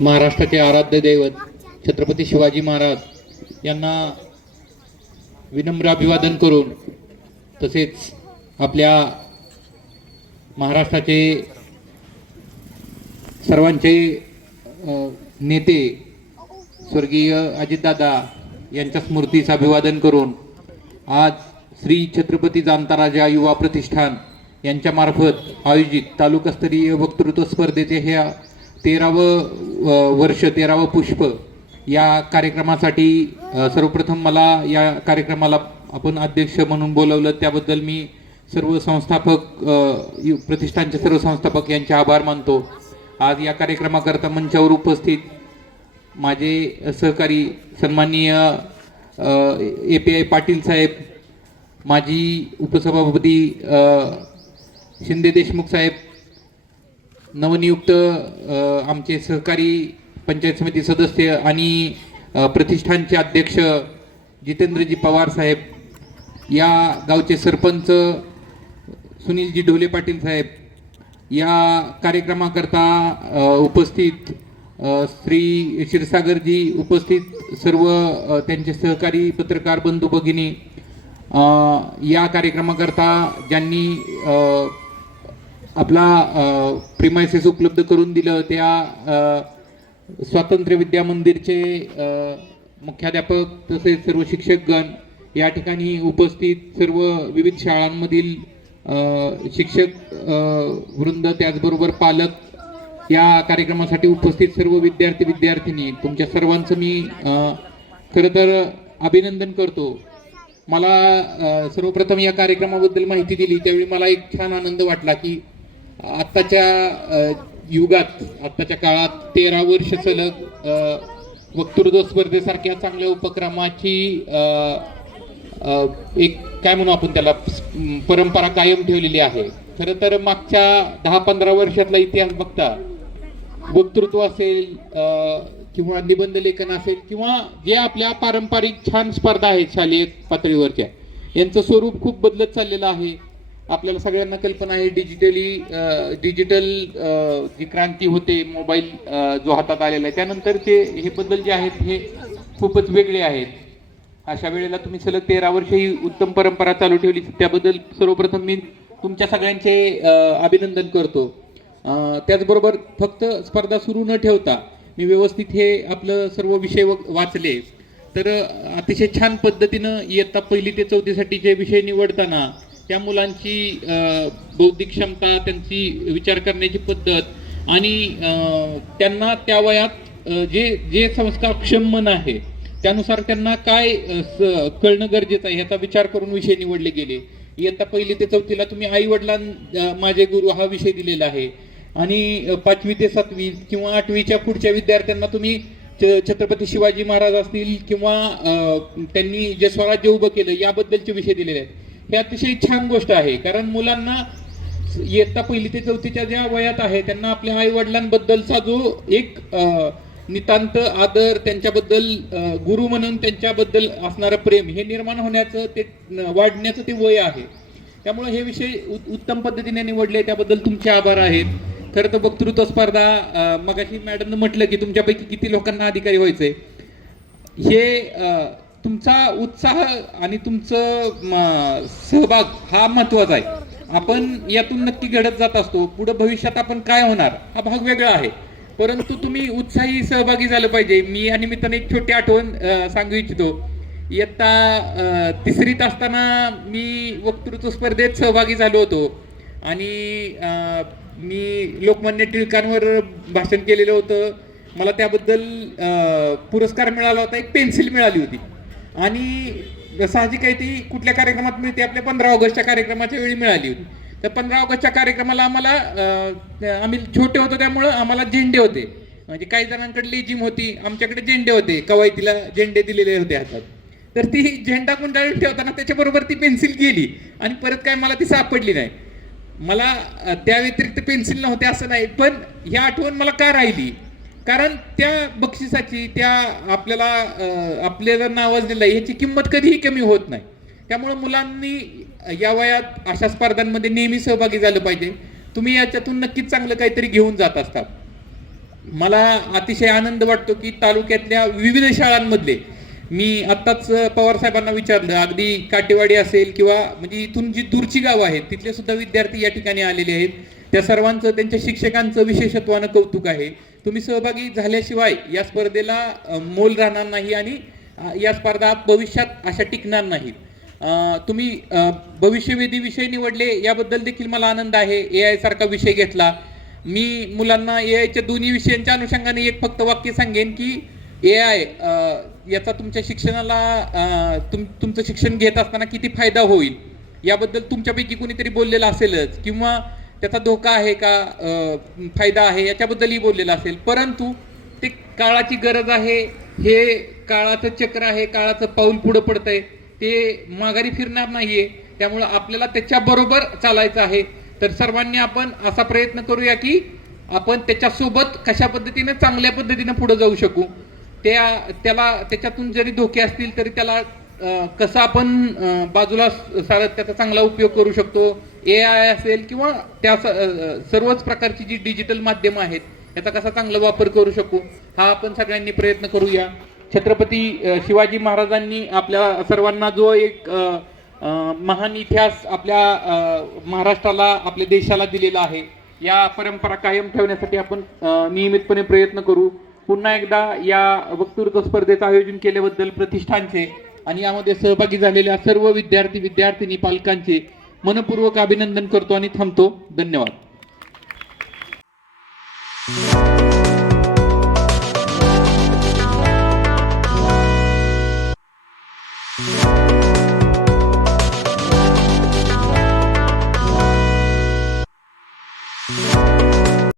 महाराष्ट्राचे आराध्य दैवत छत्रपती शिवाजी महाराज यांना विनम्र अभिवादन करून तसेच आपल्या महाराष्ट्राचे सर्वांचे नेते स्वर्गीय अजितदादा यांच्या स्मृतीस अभिवादन करून आज श्री छत्रपती जांताराजा युवा प्रतिष्ठान यांच्यामार्फत आयोजित तालुकास्तरीय वक्तृत्व स्पर्धेचे हे तेरावं वर्ष तेरावं पुष्प या कार्यक्रमासाठी सर्वप्रथम मला या कार्यक्रमाला आपण अध्यक्ष म्हणून बोलवलं. त्याबद्दल मी सर्व संस्थापक यु- प्रतिष्ठानचे सर्व संस्थापक यांचे आभार मानतो. आज या कार्यक्रमाकरता मंचावर उपस्थित माझे सहकारी सन्माननीय A P I Patil saheb माजी उपसभापती शिंदे देशमुख साहेब नवनियुक्त आमचे सहकारी पंचायत समिती सदस्य आणि प्रतिष्ठानचे अध्यक्ष जितेंद्रजी पवार साहेब या गावचे सरपंच सुनीलजी ढोले पाटील साहेब या कार्यक्रमाकरता उपस्थित श्री क्षीरसागरजी उपस्थित सर्व त्यांचे सहकारी पत्रकार बंधू भगिनी या कार्यक्रमाकरता ज्यांनी आपला प्रिमायसेस उपलब्ध करून दिलं त्या स्वातंत्र्य विद्या मंदिरचे मुख्याध्यापक तसेच सर्व शिक्षकगण या ठिकाणी उपस्थित सर्व विविध शाळांमधील शिक्षक वृंद त्याचबरोबर पालक या कार्यक्रमासाठी उपस्थित सर्व विद्यार्थी विद्यार्थिनी तुमच्या सर्वांचं मी खरं तर अभिनंदन करतो. मला सर्वप्रथम या कार्यक्रमाबद्दल माहिती दिली त्यावेळी मला एक छान आनंद वाटला की आत्ताच्या युगात आत्ताच्या काळात तेरा वर्ष सलग वक्तृत्व स्पर्धेसारख्या चांगल्या उपक्रमाची एक काय म्हणू आपण त्याला परंपरा कायम ठेवलेली आहे. खरं तर मागच्या दहा पंधरा वर्षातला इतिहास बघता वक्तृत्व असेल किंवा निबंध लेखन असेल किंवा जे आपल्या पारंपरिक छान स्पर्धा आहेत शालेय पातळीवरच्या यांचं स्वरूप खूप बदलत चाललेलं आहे. आपल्याला सगळ्यांना कल्पना आहे डिजिटली डिजिटल जी क्रांती होते मोबाईल जो हातात आलेला आहे त्यानंतर ते हे बदल जे आहेत हे खूपच वेगळे आहेत. अशा वेळेला तुम्ही सलग तेरा वर्ष ही उत्तम परंपरा चालू ठेवली त्याबद्दल सर्वप्रथम मी तुमच्या सगळ्यांचे अभिनंदन करतो. त्याचबरोबर फक्त स्पर्धा सुरू न ठेवता मी व्यवस्थित हे आपलं सर्व विषय व- वाचले. तर अतिशय छान पद्धतीनं इयत्ता पहिली ते चौथीसाठी जे विषय निवडताना त्या मुलांची बौद्धिक क्षमता त्यांची विचार करण्याची पद्धत आणि त्यांना त्या वयात जे जे संस्कारक्षम मन आहे त्यानुसार त्यांना काय स- कळणं गरजेचं आहे ह्याचा विचार करून विषय निवडले गेले. इयत्ता पहिली ते चौथीला तुम्ही आई वडिलां माझे गुरु हा विषय दिलेला आहे. आणि पाचवी ते सातवी किंवा आठवीच्या पुढच्या विद्यार्थ्यांना तुम्ही छ- छत्रपती शिवाजी महाराज असतील किंवा त्यांनी जे स्वराज्य उभं केलं याबद्दलचे विषय दिलेले आहेत. हे अतिशय छान गोष्ट आहे. कारण मुलांना इयत्ता पहिली ते चौथीच्या ज्या वयात आहे त्यांना आपल्या आई वडिलांबद्दलचा जो एक नितांत आदर त्यांच्याबद्दल गुरु म्हणून त्यांच्याबद्दल असणारं प्रेम हे निर्माण होण्याचं ते वाढण्याचं ते वय आहे. त्यामुळे हे विषय उत्तम पद्धतीने निवडले. त्याबद्दल तुमचे आभार आहेत. खरं तर वक्तृत्व स्पर्धा मगाशी मॅडमनं म्हटलं की तुमच्यापैकी किती लोकांना अधिकारी व्हायचंय. हे तुमचा उत्साह आणि तुमचं म, सहभाग हा महत्त्वाचा आहे. आपण यातून नक्की घडत जात असतो. पुढे भविष्यात आपण काय होणार हा भाग वेगळा आहे. परंतु तुम्ही उत्साही सहभागी झालं पाहिजे. मी या निमित्ताने एक छोटी आठवण सांगू इच्छितो. इयत्ता तिसरीत असताना मी वक्तृत्व स्पर्धेत सहभागी झालो होतो. आणि मी लोकमान्य टिळकांवर भाषण केलेलं होतं. मला त्याबद्दल पुरस्कार मिळाला होता. एक पेन्सिल मिळाली होती. आणि साहजिक आहे ती कुठल्या कार्यक्रमात मिळते आपल्या पंधरा ऑगस्टच्या कार्यक्रमाच्या वेळी मिळाली होती. तर पंधरा ऑगस्टच्या कार्यक्रमाला आम्हाला आम्ही छोटे होतो त्यामुळं आम्हाला झेंडे होते. म्हणजे काही जणांकडे लेजिम होती आमच्याकडे झेंडे होते. कवायतीला झेंडे दिलेले होते हातात. तर ती झेंडा गुंडाळून ठेवताना त्याच्याबरोबर ती पेन्सिल गेली आणि परत काय मला ती सापडली नाही. मला त्या व्यतिरिक्त पेन्सिल नव्हते असं नाही पण ही आठवण मला का राहिली? कारण त्या बक्षिसाची त्या आपल्याला आपल्याला नावाजलेलं आहे ह्याची किंमत कधीही कमी होत नाही. त्यामुळं मुलांनी या वयात अशा स्पर्धांमध्ये नेहमी सहभागी झालं पाहिजे. तुम्ही याच्यातून नक्कीच चांगलं काहीतरी घेऊन जात असतात. मला अतिशय आनंद वाटतो की तालुक्यातल्या विविध शाळांमधले मी आत्ताच पवार साहेबांना विचारलं अगदी काटेवाडी असेल किंवा म्हणजे इथून जी दूरची गावं आहेत तिथले सुद्धा विद्यार्थी या ठिकाणी आलेले आहेत. त्या सर्वांचं त्यांच्या शिक्षकांचं विशेषत्वानं कौतुक आहे. तुम्ही सहभागी झाल्याशिवाय या स्पर्धेला मोल राहणार नाही आणि या स्पर्धा भविष्यात अशा टिकणार नाहीत. तुम्ही भविष्यवेधी विषय निवडले याबद्दल देखील मला आनंद आहे. ए आय सारखा विषय घेतला. मी मुलांना ए आयच्या दोन्ही विषयांच्या अनुषंगाने एक फक्त वाक्य सांगेन की ए आय याचा तुमच्या शिक्षणाला तुम तुमचं शिक्षण घेत असताना किती फायदा होईल? याबद्दल तुमच्यापैकी कोणीतरी बोललेलं असेलच. किंवा त्याचा धोका आहे का फायदा आहे याच्याबद्दलही बोललेलं असेल. परंतु ते काळाची गरज आहे हे काळाचं चक्र आहे काळाचं पाऊल पुढं पडतंय ते माघारी फिरणार नाहीये. त्यामुळं आपल्याला त्याच्याबरोबर चालायचं आहे. तर सर्वांनी आपण असा प्रयत्न करूया की आपण त्याच्यासोबत कशा पद्धतीने चांगल्या पद्धतीने पुढे जाऊ शकू. त्या त्याला त्याच्यातून जरी धोके असतील तरी त्याला कसं आपण बाजूला सारत त्याचा चांगला उपयोग करू शकतो? ए आय असेल किंवा त्या स- सर्वच प्रकारची जी डिजिटल माध्यमं आहेत याचा कसा चांगला वापर करू शकू? हा आपण सगळ्यांनी प्रयत्न करूया. छत्रपती शिवाजी महाराजांनी आपल्या सर्वांना जो एक महान इतिहास आपल्या महाराष्ट्राला आपल्या देशाला दिलेला आहे या परंपरा कायम ठेवण्यासाठी आपण नियमितपणे प्रयत्न करू. पुन्हा एकदा या वक्तृत्व स्पर्धेचं आयोजन केल्याबद्दल प्रतिष्ठानचे आणि यामध्ये सहभागी झालेल्या सर्व विद्यार्थी विद्यार्थिनी पालकांचे मनपूर्वक अभिनंदन करतो आणि थांबतो. धन्यवाद.